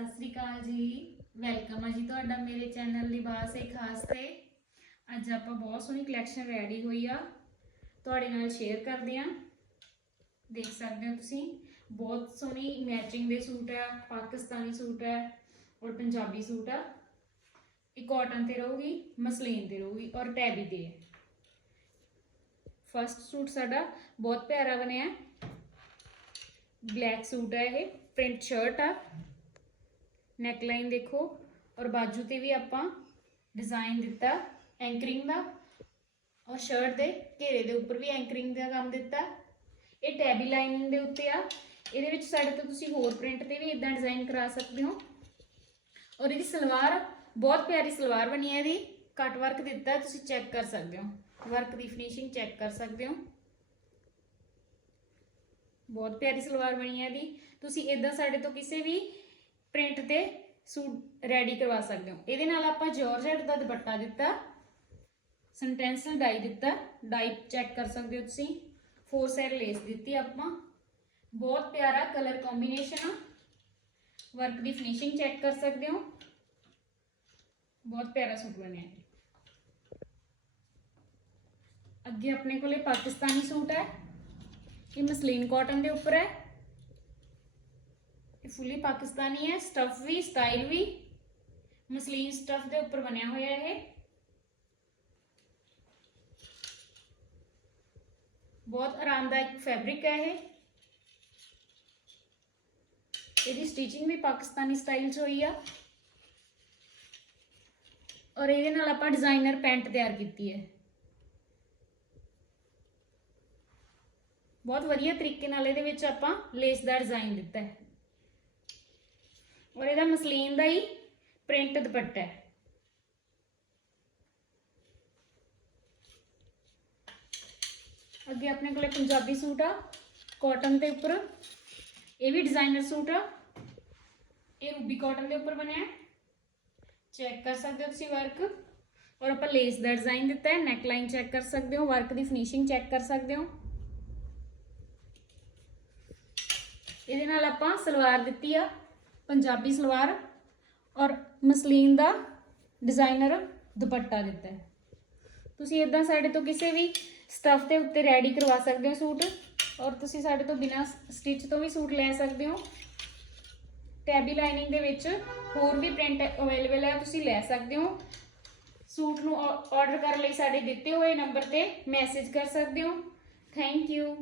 ਸਤਿ ਸ੍ਰੀ ਅਕਾਲ ਜੀ। ਵੈਲਕਮ ਆ ਜੀ ਤੁਹਾਡਾ ਮੇਰੇ ਚੈਨਲ ਲਿਬਾਸ ਏ ਖਾਸ ਤੇ। ਅੱਜ ਆਪਾਂ ਬਹੁਤ ਸੋਹਣੀ ਕਲੈਕਸ਼ਨ ਰੈਡੀ ਹੋਈ ਆ। ਤੁਹਾਡੇ ਨਾਲ ਸ਼ੇਅਰ ਕਰਦੇ ਆ। ਦੇਖ ਸਕਦੇ ਹੋ ਤੁਸੀਂ, ਬਹੁਤ ਸੋਹਣੀ ਮੈਚਿੰਗ ਦੇ ਸੂਟ ਆ, ਪਾਕਿਸਤਾਨੀ ਸੂਟ ਹੈ ਔਰ ਪੰਜਾਬੀ ਸੂਟ ਆ। ਇਹ ਕਾਟਨ ਤੇ ਰਹੂਗੀ, ਮਸਲੀਨ ਤੇ ਰਹੂਗੀ ਔਰ ਟੈਬੀ ਤੇ। ਹੈ ਫਸਟ ਸੂਟ ਸਾਡਾ ਬਹੁਤ ਪਿਆਰਾ ਬਣਿਆ। ਬਲੈਕ ਸੂਟ ਆ ਇਹ ਪ੍ਰਿੰਟ ਸ਼ਰਟ ਆ। ਨੈਕ ਲਾਈਨ ਦੇਖੋ ਔਰ ਬਾਜੂ ਤੇ ਵੀ ਆਪਾਂ ਡਿਜ਼ਾਈਨ ਦਿੱਤਾ ਐਂਕਰਿੰਗ ਦਾ। ਔਰ ਸ਼ਰਟ ਦੇ ਘੇਰੇ ਦੇ ਉੱਪਰ ਵੀ ਐਂਕਰਿੰਗ ਦਾ ਕੰਮ ਦਿੱਤਾ। ਇਹ ਟੈਬੀ ਲਾਈਨਿੰਗ ਦੇ ਉੱਤੇ ਆ। ਇਹਦੇ ਵਿੱਚ ਸਾਡੇ ਤੋਂ ਤੁਸੀਂ ਹੋਰ ਪ੍ਰਿੰਟ ਤੇ ਵੀ ਇਦਾਂ ਡਿਜ਼ਾਈਨ ਕਰਾ ਸਕਦੇ ਹੋ। ਔਰ ਇਹਦੀ ਸਲਵਾਰ, ਬਹੁਤ ਪਿਆਰੀ ਸਲਵਾਰ ਬਣੀ ਹੈ ਇਹਦੀ। ਕੱਟ ਵਰਕ ਦਿੱਤਾ, ਤੁਸੀਂ ਚੈੱਕ ਕਰ ਸਕਦੇ ਹੋ। ਵਰਕ ਦੀ ਫਿਨਿਸ਼ਿੰਗ ਚੈੱਕ ਕਰ ਸਕਦੇ ਹੋ। ਬਹੁਤ ਪਿਆਰੀ ਸਲਵਾਰ ਬਣੀ ਹੈ ਇਹਦੀ। ਤੁਸੀਂ ਇਦਾਂ ਸਾਡੇ ਤੋਂ ਕਿਸੇ ਵੀ ਪ੍ਰਿੰਟ ਤੇ ਸੂਟ ਰੈਡੀ ਕਰਵਾ ਸਕਦੇ ਹੋ। ਇਹਦੇ ਨਾਲ ਆਪਾਂ ਜਾਰਜਟ ਦਾ ਦੁਪੱਟਾ ਦਿੱਤਾ ਸੈਂਟੈਂਸਲ ਡਾਈ ਦਿੱਤਾ ਡਾਈ ਚੈੱਕ ਕਰ ਸਕਦੇ ਹੋ ਤੁਸੀਂ। ਫੋਰ ਸਾਈਡ ਲੇਸ ਦਿੱਤੀ ਆਪਾਂ। ਬਹੁਤ ਪਿਆਰਾ ਕਲਰ ਕੰਬੀਨੇਸ਼ਨ ਆ। ਵਰਕ ਦੀ ਫਿਨਿਸ਼ਿੰਗ ਚੈੱਕ ਕਰ ਸਕਦੇ ਹੋ। ਬਹੁਤ ਪਿਆਰਾ ਸੂਟ ਬਣਿਆ ਹੈ ਅੱਗੇ ਆਪਣੇ ਕੋਲੇ ਪਾਕਿਸਤਾਨੀ ਸੂਟ ਹੈ। ਇਹ ਮਸਲੀਨ ਕਾਟਨ ਦੇ ਉੱਪਰ ਹੈ। ਇਹ ਫੁੱਲੀ ਪਾਕਿਸਤਾਨੀ ਹੈ ਸਟਫ ਵੀ ਸਟਾਈਲ ਵੀ। ਮਸਲੀਨ ਸਟਫ ਦੇ ਉੱਪਰ ਬਣਿਆ ਹੋਇਆ ਇਹ। ਬਹੁਤ ਆਰਾਮਦਾਇਕ ਫੈਬਰਿਕ ਹੈ ਇਹ। ਇਹਦੀ ਸਟਿਚਿੰਗ ਵੀ ਪਾਕਿਸਤਾਨੀ ਸਟਾਈਲ 'ਚ ਹੋਈ ਆ। ਔਰ ਇਹਦੇ ਨਾਲ ਆਪਾਂ ਡਿਜ਼ਾਈਨਰ ਪੈਂਟ ਤਿਆਰ ਕੀਤੀ ਹੈ। ਬਹੁਤ ਵਧੀਆ ਤਰੀਕੇ ਨਾਲ ਇਹਦੇ ਵਿੱਚ ਆਪਾਂ ਲੇਸ ਦਾ ਡਿਜ਼ਾਈਨ ਦਿੱਤਾ ਹੈ। ਔਰ ਇਹਦਾ ਮਸਲੀਨ ਦਾ ਹੀ ਪ੍ਰਿੰਟ ਦੁਪੱਟਾ ਹੈ। ਅੱਗੇ ਆਪਣੇ ਕੋਲੇ ਪੰਜਾਬੀ ਸੂਟ ਆ ਕਾਟਨ ਦੇ ਉੱਪਰ। ਇਹ ਵੀ ਡਿਜ਼ਾਈਨਰ ਸੂਟ ਆ। ਇਹ ਰੂਬੀ ਕਾਟਨ ਦੇ ਉੱਪਰ ਬਣਿਆ ਚੈੱਕ ਕਰ ਸਕਦੇ ਹੋ ਤੁਸੀਂ ਵਰਕ ਔਰ ਆਪਾਂ ਲੇਸ ਦਾ ਡਿਜ਼ਾਈਨ ਦਿੱਤਾ ਹੈ। ਨੈਕ ਲਾਈਨ ਚੈੱਕ ਕਰ ਸਕਦੇ ਹੋ। ਵਰਕ ਦੀ ਫਿਨਿਸ਼ਿੰਗ ਚੈੱਕ ਕਰ ਸਕਦੇ ਹੋ। ਇਹਦੇ ਨਾਲ ਆਪਾਂ ਸਲਵਾਰ ਦਿੱਤੀ ਆ। ਪੰਜਾਬੀ ਸਲਵਾਰ ਔਰ ਮਸਲੀਨ ਦਾ ਡਿਜ਼ਾਈਨਰ ਦੁਪੱਟਾ ਦਿੱਤਾ ਹੈ। ਤੁਸੀਂ ਇਦਾਂ ਸਾਡੇ ਤੋਂ ਕਿਸੇ ਵੀ ਸਟਫ ਦੇ ਉੱਤੇ ਰੈਡੀ ਕਰਵਾ ਸਕਦੇ ਹੋ ਸੂਟ ਔਰ ਤੁਸੀਂ ਸਾਡੇ ਤੋਂ ਬਿਨਾ ਸਟਿਚ ਤੋਂ ਵੀ ਸੂਟ ਲੈ ਸਕਦੇ ਹੋ। ਟੈਬੀ ਲਾਈਨਿੰਗ ਦੇ ਵਿੱਚ ਹੋਰ ਵੀ ਪ੍ਰਿੰਟ ਅਵੇਲੇਬਲ ਹੈ, ਤੁਸੀਂ ਲੈ ਸਕਦੇ ਹੋ। ਸੂਟ ਨੂੰ ਆਰਡਰ ਕਰਨ ਲਈ ਸਾਡੇ ਦਿੱਤੇ ਹੋਏ ਨੰਬਰ ਤੇ ਮੈਸੇਜ ਕਰ ਸਕਦੇ ਹੋ। Thank you